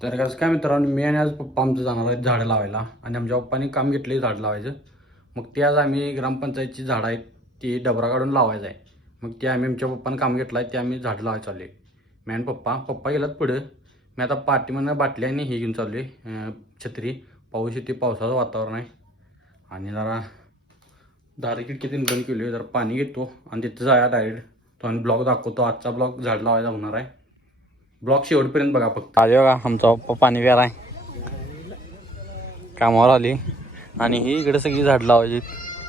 तर कसं काय मित्रांनो मी आणि आज पप्पा आमचं जाणार आहेत झाडं लावायला. आणि आमच्या पप्पाने काम घेतले झाड लावायचं. मग ते आज आम्ही ग्रामपंचायतची झाडं आहेत ती डबरा काढून लावायचं आहे. मग ते आम्ही आमच्या पप्पानं काम घेतलं आहे ते आम्ही झाडं लावायला चालले मी आणि पप्पा पप्पा गेलात पुढं. मी आता पाठीमधनं बाटली आणि हे घेऊन चालू आहे छत्री. पाऊस येते पावसाचं वातावरण आहे. आणि जरा दारी खिडकी तीन बंद केली जरा पाणी घेतो. आणि तिथं जाया डायरेक्ट तो आणि ब्लॉग दाखवतो आजचा ब्लॉग झाड लावायचा होणार आहे. ब्लॉग शेवटपर्यंत बघा फक्त. आले बघा आमचा पप्पा पाणी प्यार आहे. कामावर आली. आणि ही इकडे सगळी झाड लावायची.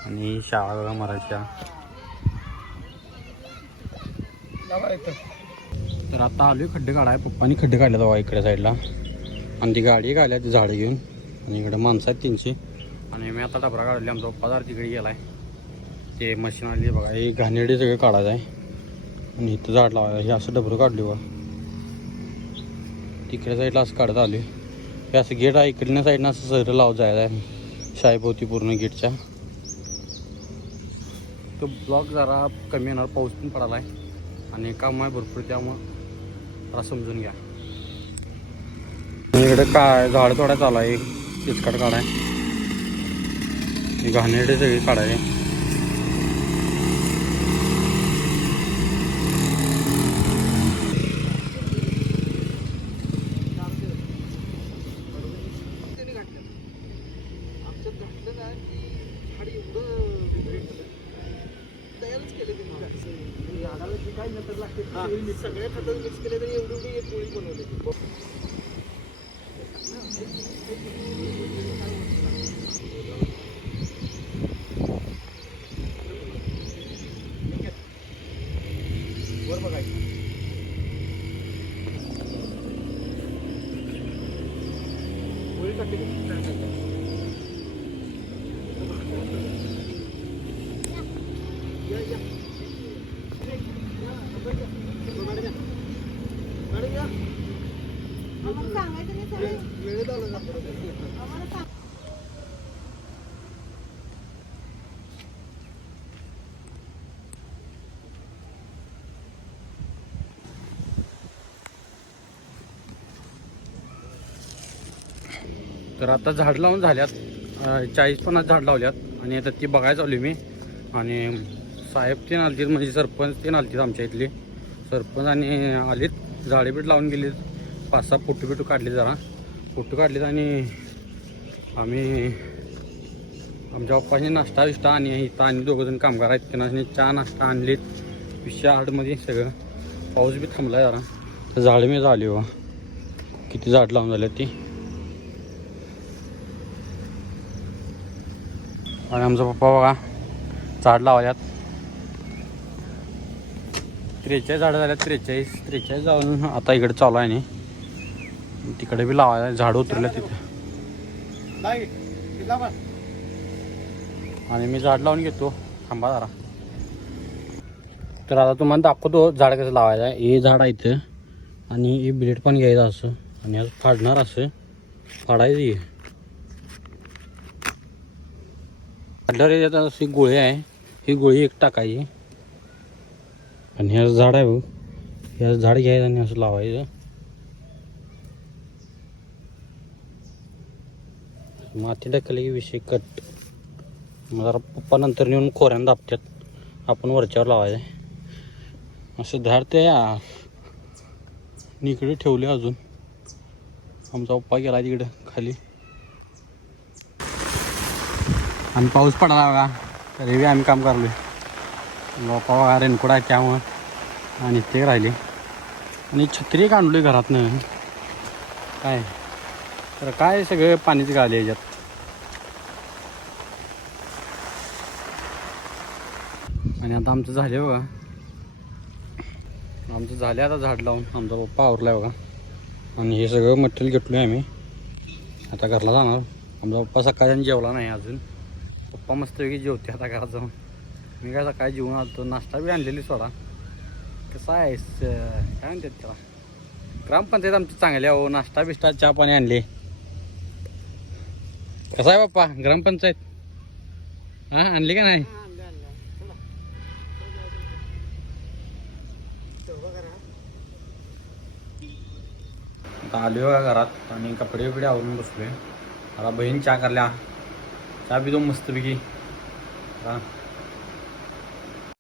आणि ही शाळा बघा मराठीच्या. तर आता आलोय खड्डे काढाय पप्पानी खड्डे काढले बघा इकडे साईडला. आणि ती गाडी काढल्या ती झाडं घेऊन. आणि इकडे माणसं आहेत तीनशे आणि मी आता डबरा काढले आमचा पप्पा जरा तिकडे गेलाय. ते मशीन आली बघा. हे घाणेरडे सगळे काढायचं आहे आणि इथं झाड लावायचं हे असं डबरं काढले बघा. तिकडे साईडला असं काढता आले हे असं गेट आहे इकडल्या साईडनं असं सर लावत जायला आहे. शाळेभोवती पूर्ण गेटच्या. तो ब्लॉक जरा कमी येणार पाऊस पण पडाला आहे आणि काम आहे भरपूर त्यामुळं जरा समजून घ्या. इकडे काय झाड थोडा चालू आहे तिचकट काढाय. घाणेरडे घाणेरडे काढाय. काढाय सगळे खत मिक्स केले तरी एवढी एवढी एक पोळी बनवली. वर बघायचं पोळी टाकली की. या, या. गाडी घ्या. वे- वेळेत आलं ना थोडं. तर आता झाड लावून झाल्यात. चाळीस पन्नास झाड लावल्यात. आणि आता ती बघायला चालू मी. आणि साहेब ते आलतीत म्हणजे सरपंच ते आलतीत आमच्या इथले. सरपंच आणि आलीत. झाडे बीट लावून गेलीत. पाच सहा फोटो बिटू काढले जरा. फोटो काढलेत आणि आम्ही आमच्या पप्पाने नाश्ता बिष्टा आणि इथं आणि दोघं जण कामगार आहेत त्यांना चहा नाश्ता आणलीत. पिशा आडमध्ये सगळं. पाऊस बी थांबला जरा. झाड मी झाली बा किती झाड लावून झाले ती. आणि आमचा पप्पा बघा झाड लावल्यात. त्रेचाळीस झाडं झाल्यात त्रेचाळीस त्रेचाळीस जाऊन आता इकडे चालू आहे नाही तिकडे बी लावायला झाडं उतरल्या तिथे. आणि मी झाड लावून घेतो. थांबा जरा. तर आता तुम्हाला दाखवतो झाड कसं लावायचं. आहे हे झाड आहे इथं. आणि हे ब्लेड पण घ्यायचं असं. आणि असं फाडणार असं. फाडायचं हे. फाडल्यावर याच्यात अशी गोळी आहे. ही गोळी एक टाकायची. आणि हे झाड आहे बघ. हे झाड घ्यायचं आणि असं लावायचं. माती ढकलली की विषय कट. मग जरा पप्पा नंतर नेऊन खोऱ्यानं दाबतात आपण वरच्यावर लावायचं असं धार ते या. इकडे ठेवले अजून. आमचा पप्पा गेला तिकडे खाली. आणि पाऊस पडला बघा तरीही आम्ही काम करलोय. बापा बघा रेनकोट आहे त्यामुळं. आणि ते राहिले. आणि छत्री काढलोय घरातनं. काय? तर काय सगळं पाणीच गाले याच्यात आणि आता आमचं झाले बघा. आमचं झाले आता झाड लावून. आमचा पप्पा आहे बघा. आणि हे सगळं मटेरियल आहे आम्ही. आता घरला जाणार. आमचा पप्पा सकाळी जेवला नाही अजून. पप्पा मस्तपैकी जेवते आता घरात जाऊन. मी काय सकाळी जेवून आलो नाश्ता बी आणलेली सोडा. कसं आहे? काय म्हणतात त्याला? ग्रामपंचायत आमची चांगली आहे हो. नाश्ता बिष्टा चहा पाणी आणले. कसं आहे बाप्पा ग्रामपंचायत? हां आणली का नाही? आता आलो का घरात. आणि कपडे बिपडे आवरून बसलोय. आता बहीण चहा करल्या. चहा पितो मस्तपैकी. हां